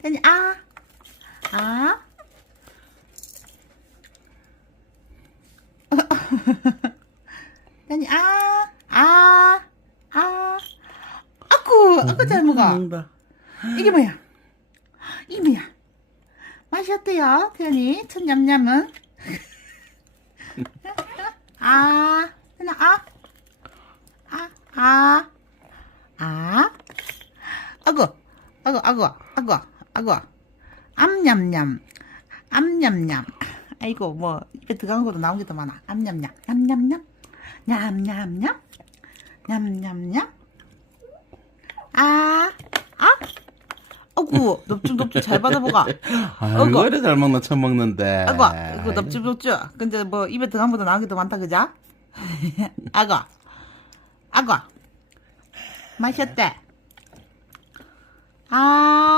태연이 아. 아. 태연이 아. 아. 아. 아구. 아구 잘 먹어. 먹는다. 이게 뭐야? 이게 뭐야? 맛이 어때요, 태연이? 첫 냠냠은? 아, 태연아, 아, 아, 아, 아, 아구, 아구, 아구, 아구, 아구, 암냠냠, 암냠냠. 아이고, 뭐, 입에 들어간 것도 나온 게 더 많아. 암냠냠, 냠냠냠, 냠냠냠, 냠냠냠. 아, 아, 아구, 넙죽 넙죽 잘 받아보가. 아이고, 이래 잘 먹나, 처음 먹는데. 아구, 이거 넙죽 넙죽. 근데 뭐 입에 들어간 것도 나온 게 더 많다, 그자? 아구, 아구, 맛이 어때? 아.